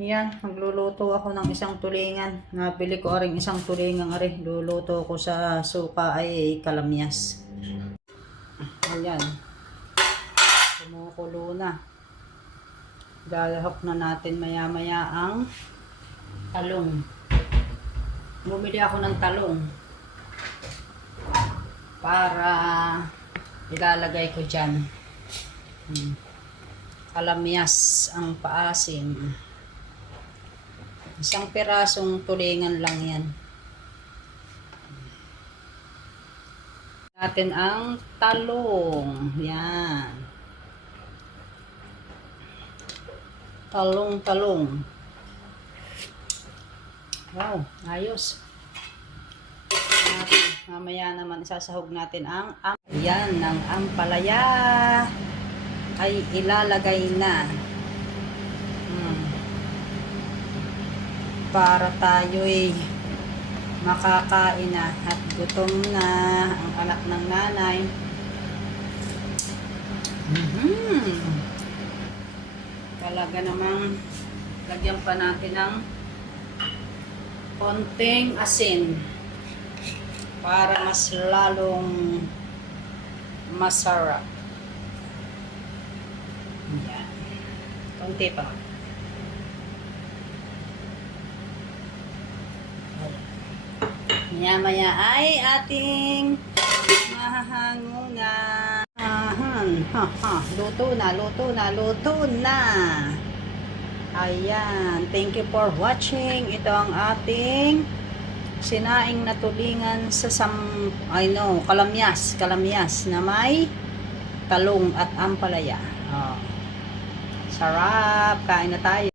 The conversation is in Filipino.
Yan, magluluto ako ng isang tulingan. Nabili ko rin isang tulingan ari. Luluto ko sa suka ay kalamyas. Ayan. Kumukulo na. Lalahok na natin maya-maya ang talong. Bumili ako ng talong para ilalagay ko dyan. Hmm. Kalamyas ang paasim. Isang pirasong tulingan lang yan. Natin ang talong. Yan. Talong-talong. Wow, ayos. Natin. Mamaya naman isasahog natin ang am Yan, ng ampalaya ay ilalagay na. Hmm. Para tayo'y makakain na at gutom na ang anak ng nanay. Mhm. Talaga namang lagyan pa natin ng konting asin para mas lalong masarap. Yan. Konti pa. Maya-maya ay ating mahahangunan. Ahan. Ha, ha. Luto na, luto na, luto na. Ayan. Thank you for watching. Ito ang ating sinaing na tulingan sa sam I know, kalamyas, kalamyas na may talong at ampalaya. Oh. Sarap, kain na tayo.